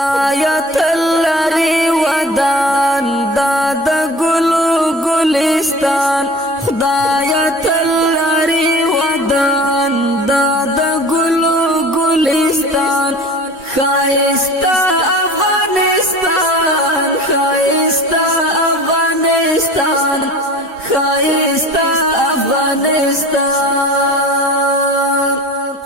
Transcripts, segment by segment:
خدایا تل لري ودان دا د ګلو ګلستان خدایا تل لري ودان دا د ګلو ګلستان ښایسته افغانستان ښایسته افغانستان ښایسته افغانستان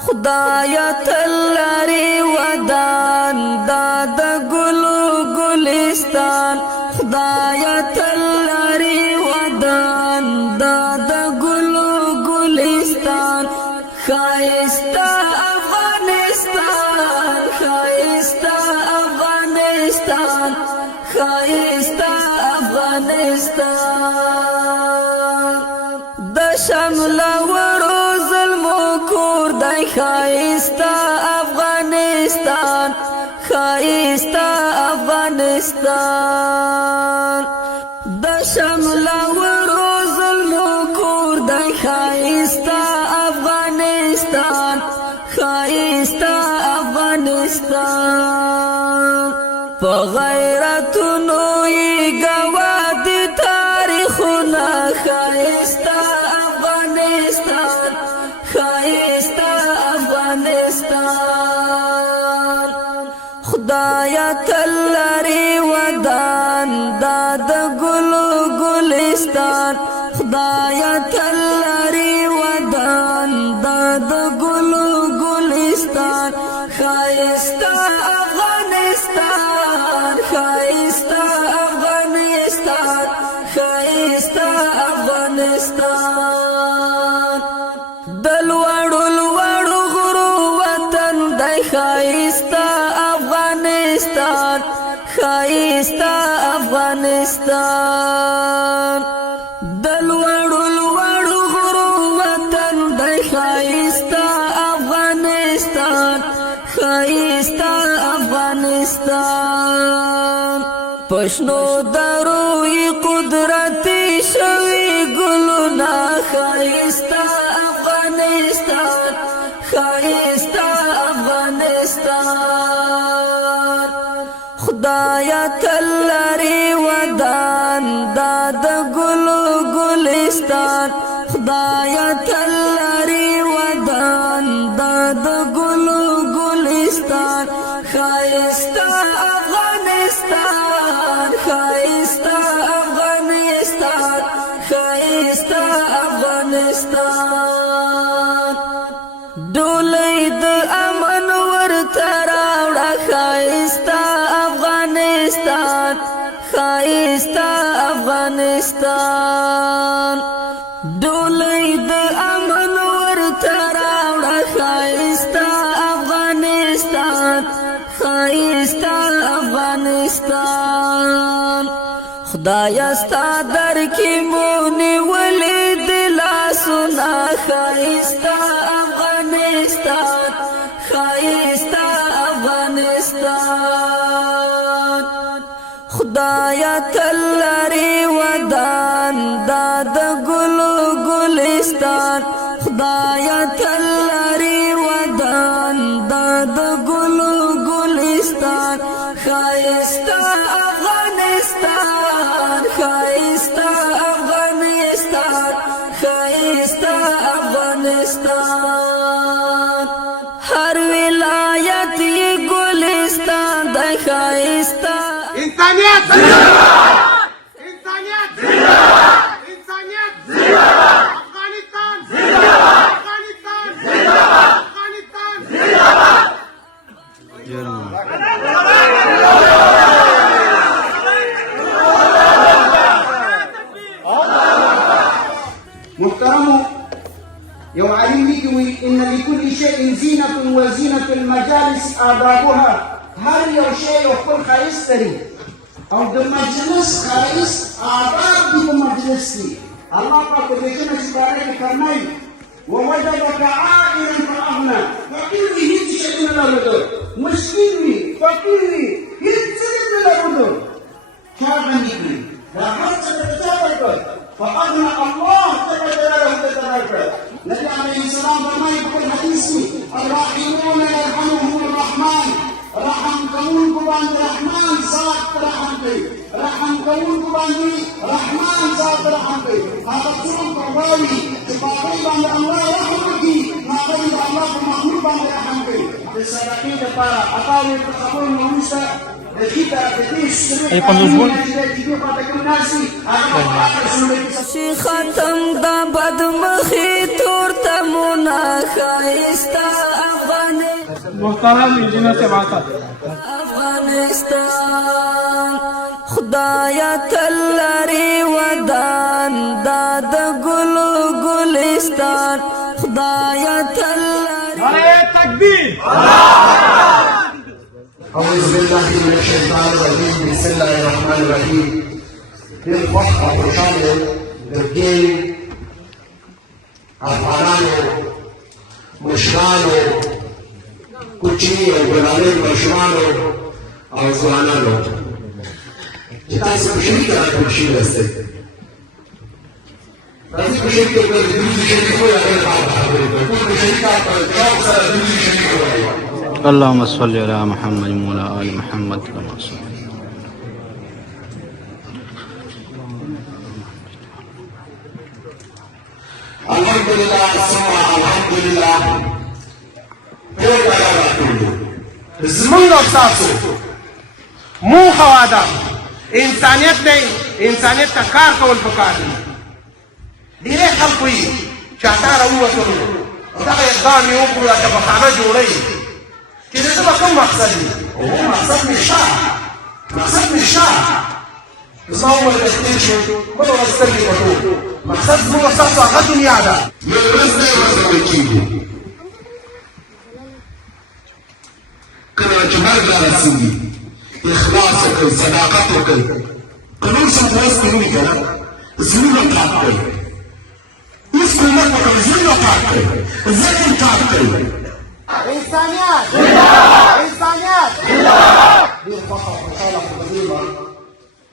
خدایا تل لري ودان دا د ګلو ګلستان خدایا تل لري ودان دا د ګلو ګلستان ښایسته افغانستان ښایسته افغانستان ښایسته افغانستان د شمل ورو ظلمو کور دی ښایسته افغانستان ښایسته افغانستان د شمل ورو ظلمو کور دی ښایسته افغانستان ښایسته افغانستان په غیرتونو یې ګواه دي تاریخونه ښایسته افغانستان ښایسته افغانستان خدایا تل لري ودان دا د ګلو ګلستان خدایا تل لري ودان دا د ګلو ګلستان ښایسته افغانستان ښایسته افغانستان ښایسته افغانستان د لوړو لوړو غرو وطن دی ښایسته افغانستان ښایسته افغانستان د لوړو لوړو غرو وطن دی ښایسته افغانستان ښایسته افغانستان پښنو دروي قدرتي شوي ګلونه ښایسته افغانستان ښایسته افغانستان خدایا تل لري ودان دا د ګلو ګلستان خدایا تل لري ودان دا د ګلو ګلستان ښایسته افغانستان ښایسته افغانستان ښایسته افغانستان ډولۍ د امن ورته راوړه ښایسته افغانستان ښایسته افغانستان ډولۍ د امن ورته راوړه ښایسته افغانستان ښایسته افغانستان خدایا ستا در کې مو نیولې د لاسونه ښایسته افغانستان ښایسته افغانستان خدایا تل لري ودان دا د ګلو ګلستان خدایا تل لري ودان دا د ګلو ګلستان ښایسته افغانستان ښایسته افغانستان ښایسته افغانستان هر ولایت یې ګلستان دی ښایسته انسانیت زنده باد انسانیت زنده باد انسانیت زنده باد افغانستان زنده باد افغانستان زنده باد افغانستان زنده باد محترمو يوم علمي إن لكل شيء زينة وزينة المجالس آدابها هر یو شی یو خپل ښایست لري او د مجلس ښایست آداب دي په مجلس کې الله پاک په دې کې باره کې فرمایي ووجدك عائلا فأغنى فقیر وي هیڅ شی نه لرلو مسکین وي فقیر وي هیڅ څه نه لرلو چا غني کړي دا هر څه ته چا ورکړ فأغنى الله جل جلاله ته ورکړ نبي عليه السلام فرمایي په حدیث کې الراحمون يرحمهم الرحمن رحم کوونکو باندې رحمان ذات رحم کوي رحم کوونکو باندې رحمان ذات رحم کوي هغه څوک به غواړي چې په هغوی باندې الله رحم وکړي نو هغه د الله په مخلوق باندې رحم کوي د صدقې دپاره عطا ویل د خبرو نه وروسته شي ختم دا بدمخي تور تمونه ښایسته محترم انجینر صاحب افغانستان خدایا تل لري ودان دا د ګلو ګلستان خدایا تل نعره تکبیر أعوذ بالله من الشيطان الرجيم بسم الله الرحمن الرحيم بالفخر وخشالة بالجيل أفعالانه مشرانه كوچي وغلالين مشرانه أو زوانانه جتاسي كشريك أكبر شيء لسي لازم كشريك أكبر دلوزي شريك هو يغير بعض حضرتك كل كشريك أكبر جاوز دلوزي شريك هو اللهم صل على محمد وعلى آل محمد كما صليت الحمد لله ثم الحمد لله زمونږ او ستاسو موخه واده انسانیت دی انسانیت ته کار کول پکار دي ډېری خلکو یي چې هتاره ووتلو دغه اقدام یې وکړو لکه بخانه جوړوي چې د ده به کوم مقصد وي مقصد مې شاه مقصد مې شاه زما عمر که تېر شو بله ورځ سترګې پټو مقصد زموږ او ستاسو هغه دنیا ده یو ورځ نه ورځول کېږي کله چې مرګ رارسېږي اخلاص وکړئ صداقت وکړئ که نور څه مو اوس کوي که نه زړونه پاک کړئ اوس کومک وکړئ زړونه پاک کړئ ذهن پاک کړئ انسانیت انسانیت ډېر خوښه او خوشحاله خو په دې به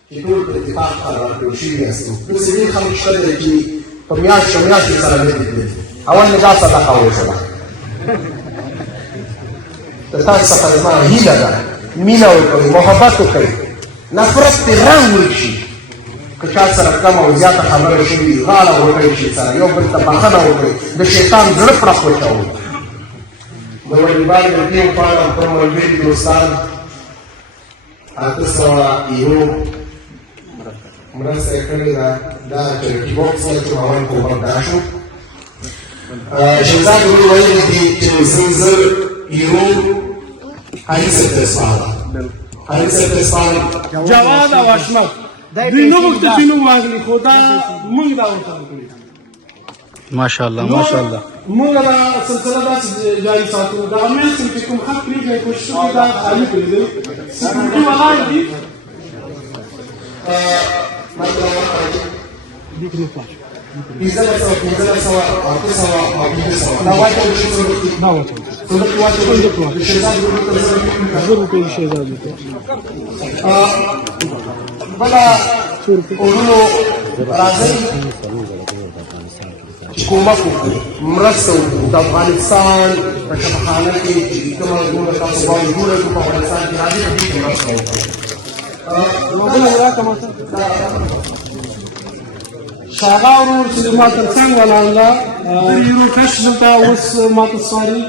چې ټول په اتفاق سره راټول شوي یاستو داسې ډېر خلک شته دی چې په میاشتو میاشتو سره نه دي تللي اول مې دا صدقه وویشله د تاسو څخه زما هیله ده مینه وکړئ محبت وکړئ نفرت پرې رنګ ورشي که چا سره کم او زیاته خبره شوي غاړه وکړئ شي سره یو بل ته بښنه وکړئ د شیطان زړه پړق وچوئ د والیبال د ټیم پاڼه خپل ملګري دوستان 800 یورو مرسته یې کړې ده دا چریکي بوکس دی چې مامان کومک دا شو شهزاد ورو ویلي دي چې 1000 یورو حالي سرپرستانه حالي سرپرستانه جواد او اشمت دوی نو وخت چې نو واغلی خدا موږ دا ورته کړی ماشاءالله ماشاءالله موږ دا سلسله داسې جاري ساتو دا امید چې کوم خط پرېږدی کوشش وکړي دا خالي کړي دي سکیورټي ولاړ دي بله اورونو راځئ کومک وکړو مرسته وکړو د افغانستان په شفاخانه کې چې کومه زموږ تاسو غواړئ جوړه کړو په افغانستان کې راځئ په دې کې مرسته وکړو شاغا ورور چې ما تر څنګ ولاړ ده یورو کش دلته اوس ما ته سپاري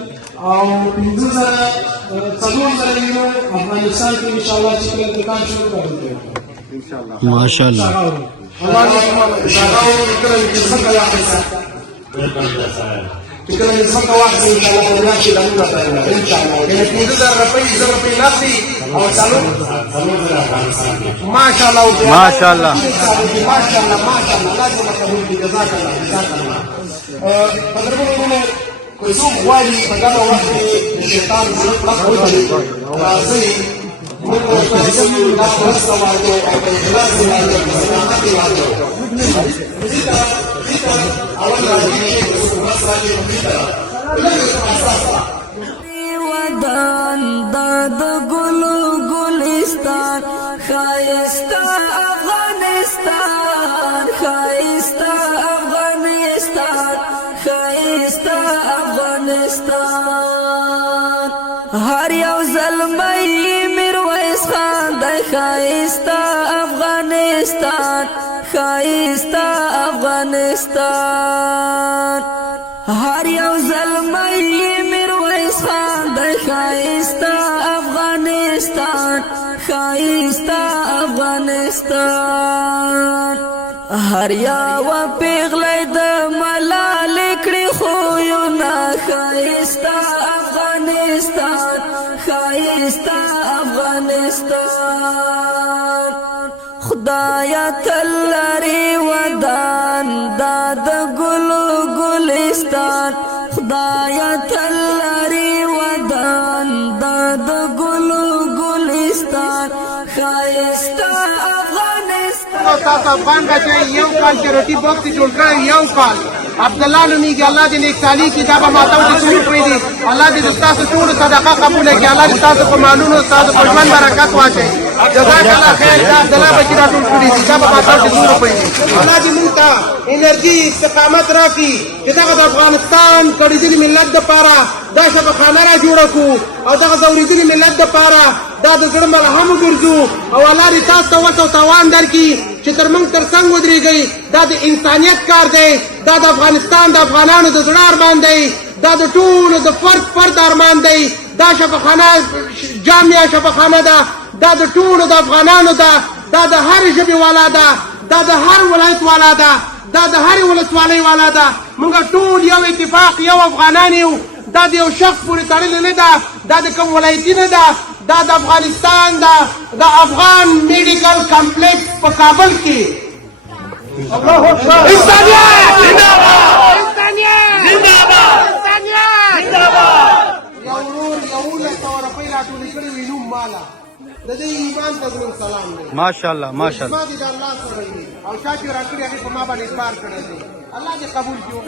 او 50,000 یورو افغانستان کې انشاءالله چې کله دوکان شروع کړو ماشاءالله الله دې شاغا ورور کله چې څنګه واخیسته چې کله یې ځمکه واخلي انشاءالله په میاشت کې دمونه پیل انشاءالله یعنې 50,000 روپۍ 1000 روپۍ نقدي او څلور ماشاءالله ماشاءالله ماشاءالله ماشاءالله الله دې قبول کړي جزاک الله جزاک الله قدرمنو وروڼو که څوک غواړي په دغه وخت کې د شیطان زړه پړق وکړي راځئ موږ ورته سمو دا مرسته واچوو او په اخلاص یې واچوو په صداقت یې واچوو اول راځي چې څوک مرسته راکړي نو دې ته لږ اساس ودان دا د ګلو ګلستان ښایسته افغانستان ښایسته افغانستان ښایسته افغانستان هر یو زلمی میرویس خایستا افغانستان خایستا افغانستان هر یو زلمی میرویس خان د خایستا افغانستان خایستا افغانستان هر یو پیغلی د ملال کړي خویونه خایستا افغانستان خایستا افغانستان خدایا تل لري ودان دا د ګلو ګلستان خدایا تل لري ودان دا د ګلو ګلستان خایستا تاسو افغان بچی یو کال چیریټي باکس جوړ کړی یو کال عبدالله نومیږي الله دې نیک سالي کړي دا به ماته ورته څو روپۍ دي الله دې د ستاسو ټولو صدقه قبوله کړي الله دې ستاسو په مالونو ستاسو په ژوند برکت واچوي جزاک الله خیر دا عبدالله بچي راټول کړي دي دا به ماته ورته څو روپۍ دي الله دې موږ ته انرژي استقامت راکړي چې دغه د افغانستان کړېدلي ملت دپاره دا شفاخانه را جوړه کړو او دغه ځورېدلي ملت دپاره دا د زړه مرهم وګرځو او الله دې تاسو ته وس او توان درکړي چې تر موږ تر څنګ ودرېږئ دا د انسانیت کار دی دا د افغانستان د افغانانو د زړه ارمان دی دا د ټولو د فرد ارمان دی دا شفاخانه جامعه شفاخانه ده دا د ټولو د افغانانو ده دا د هر ژبې والا ده دا د هر ولایت والا ده دا د هرې ولسوالۍ والا ده موږ ټول یو اتفاق یو افغانان یو دا د یو شخص پورې تړلې نه ده دا د کوم ولایتي نه ده دا د افغانستان د افغان میډیکل کمپلیکس په کابل کې انسانیت زنده‌باد انسانیت زنده‌باد انسانیت زنده‌باد یو ورور یولس سوه روپۍ راټولې کړې وي نوم ماله د دې ایمان ته زموږ سلام دی ماشاءالله ماشاءالله ما دې د الله سره وي او چا چې راکړي هغې په ما باندې اعتبار کړی دی الله دې قبول کړي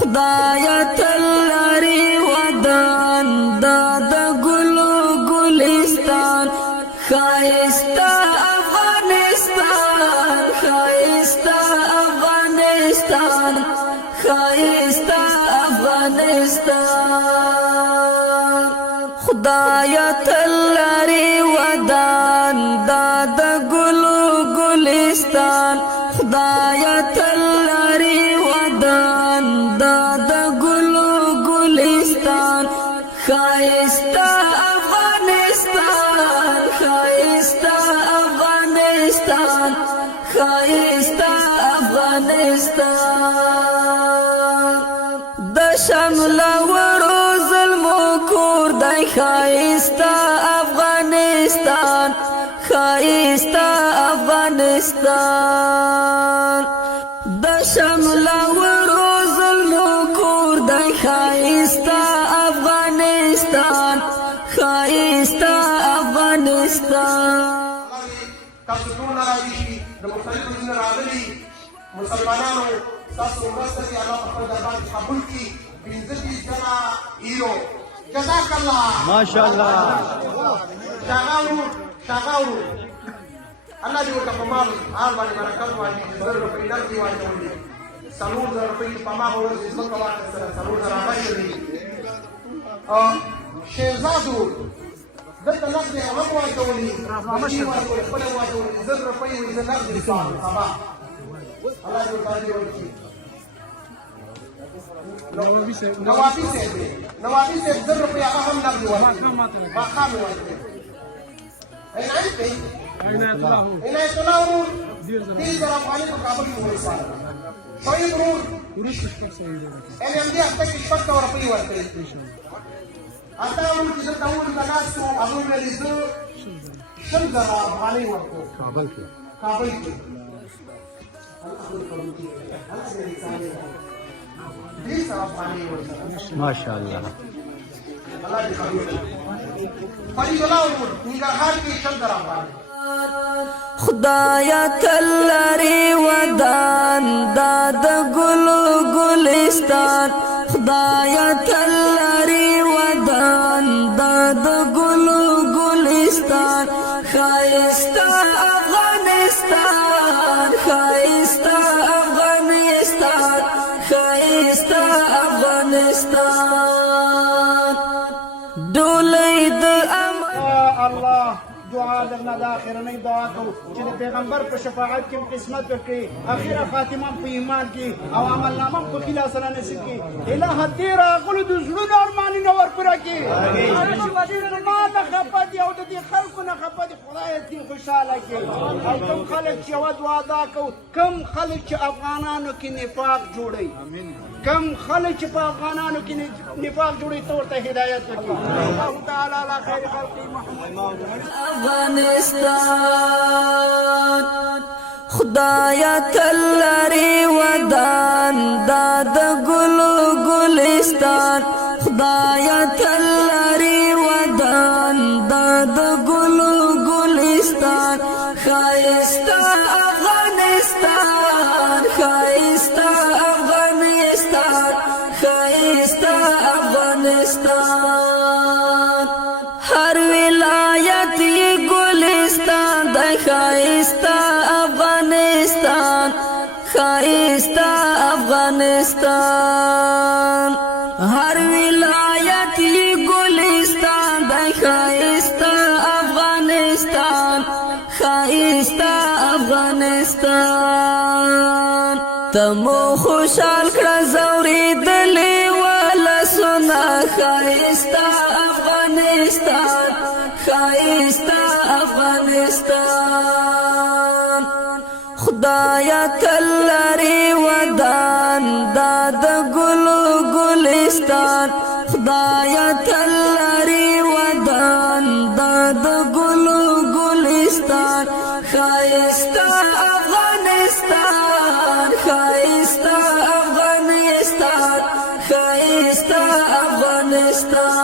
خدایا تل لري ودان دا د ګلو ګلستان خایستا افغانستان خایستا افغانستان خایستا افغانستان خدایا تل لري ودان دا د ګلو ګلستان خدایا تل لري ودان دا د ګلو ګلستان خایستا افغانستان خایستا افغانستان خایستا افغانستان د شمل ورو ظلمو کور د خایستا افغانستان خایستا افغانستان د شمل ورو ظلمو کور د خایستا افغانستان خایستا افغانستان تاسو ټول راوي شي د مختلفو ځایونو راغلي مسلمانانو تاسو مرسته کې الله په خپل دربار کې قبول کړي 35 جنا هیرو جزاک الله ماشاءالله شاغاورو الله دې ورته په مال حال باندې برکت واچوي 1000 روپۍ نقدي واچولي 4000 روپۍ په ما ورځ ځمکه واخیستله 4000 راغلي شهزادو دلته نقدې هم واچولي بچي واچولي خپله واچولي 1000 روپۍ وایي زه نقدې سپارم سبا الله دې ورته ورکړي نوابي صاحب 1000 روپۍ هغه هم نقدې ورکړي ماښام یې ورکړي عنایت الله ورور 10,000 افغانۍ په کابل کې ورساله شهید ورور همدې هفته کې 600 روپۍ ورکړي اته ورور چې دلته ورته ناست وو هغوی ویلې زه 100,000 افغانۍ ورکوم کابل کې ماشاءالله فرید الله ورور ننګرهار کې 100,000 افغانۍ خدایا تل لري ودان دا د ګلو ګلستان خدایا تل لري ودان دا د ګلو ګلستان خایستا افغانستان خایستا افغانستان خایستا افغانستان ډولۍ د الله دعا درنه دا اخرنۍ دعا کوو چې د پیغمبر په شفاعت کې قسمت ورکړي اخره خاتمه په ایمان کې او عملنامه په خلا سره نصیب کړي الهه دې راغلو د زړونو ارمانونه ورپوره کړي ما نه خفه دي او د دې خلکو نه خفه دي خدای دې خوشحاله کړي او کوم خلک چې یوه دعا دا کوو کوم خلک چې افغانانو کې نفاق جوړوي کم خلک چې په افغانانو کې نفاق جوړوي ته ورته هدایت وکړي الله تعالی علی خیر خلقه محمد افغانستان خدایا تل لري ودان دا د ګلو ګلستان خدایا تل لري ودان دا د ګلو ګلستان ښایسته افغانستان ښایسته افغانستان ښایسته افغانستان هر ولایت ګلستان د ښایسته افغانستان ښایسته افغانستان هر ولایت ګلستان د ښایسته افغانستان ښایسته افغانستان تمو خوشحال کړه زورېدلې ولسونه ښایسته افغانستان ښایسته افغانستان خدایا تل لري ودان دا د ګلو ګلستان خدایا تل لري ودان دا د ګلو ګلستان ښایسته افغانستان ښایسته افغانستان ښایسته افغانستان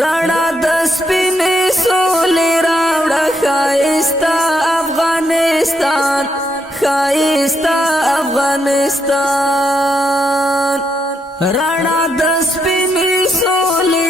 رڼا د سپینې سولې راوړه ښایسته افغانستان ښایسته افغانستان رڼا د سپینې سولې